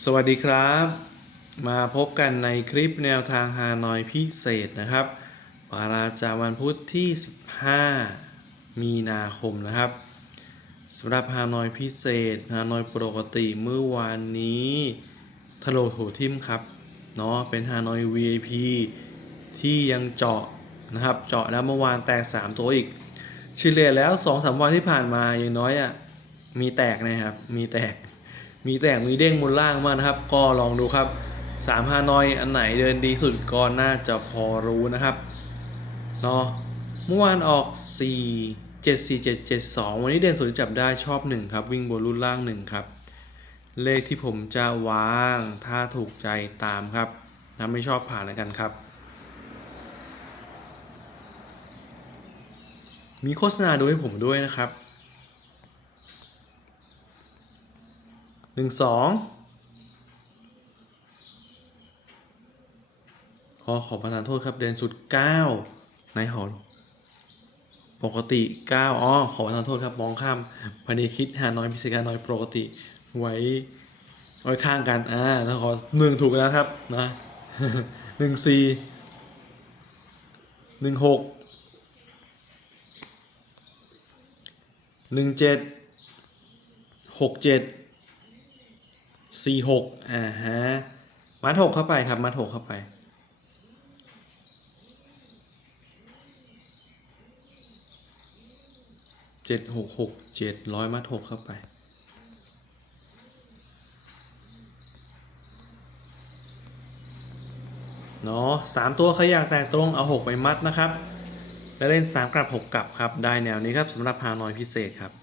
สวัสดีครับ มาพบกันในคลิปแนวทางฮานอยพิเศษนะครับวาราจาวันพุธที่ 15 มีนาคมนะครับสำหรับฮานอยพิเศษฮานอยปกติเมื่อวานนี้ทะโลโถทิมครับเนาะเป็นฮานอย VIP ที่ยังเจาะนะครับ เจาะแล้วเมื่อวานแตก 3 ตัวอีกเฉลี่ยแล้ว 2-3 วันที่ผ่านมาอย่างน้อยอะมีแตกนะครับ มีแตก มีแตกมีเด้งบนล่างมากนะครับ ก็ลองดูครับ3ฮานอยอันไหนเดินดีสุดก็น่าจะพอรู้นะครับเนาะเมื่อวานออก 4 7 4 7 7 2 วันนี้เด่นสุดที่จับได้ชอบ 1 ครับ วิ่งบนรุ่นล่าง 1 ครับ เลขที่ผมจะวางถ้าถูกใจตามครับถ้าไม่ชอบผ่านแล้วกันครับ มีโฆษณาดูให้ผมด้วยนะครับ หนึ่งสองขอขอประทานโทษครับ เดนสุดเก้าในหอปกติเก้าอ๋อขอประทานโทษครับมองข้ามพอดีคิดหาน้อยพิเศษาน้อยปกติไว้ไว้ข้างกันอ่าถ้าขอหนึ่งถูกแล้วครับนะหนึ่งสี่หนึ่งหกหนึ่งเจ็ดหกเจ็ด สี่หกอ่าฮะมัดหกเข้าไปครับ มัดหกเข้าไปเจ็ดหกหกเจ็ดร้อยมัดหกเข้าไปเนาะสามตัวขยากแตกตรงเอาหกไปมัดนะครับ แล้วเล่นสามกลับหกกลับครับ ได้แนวนี้ครับสำหรับฮานอยพิเศษครับ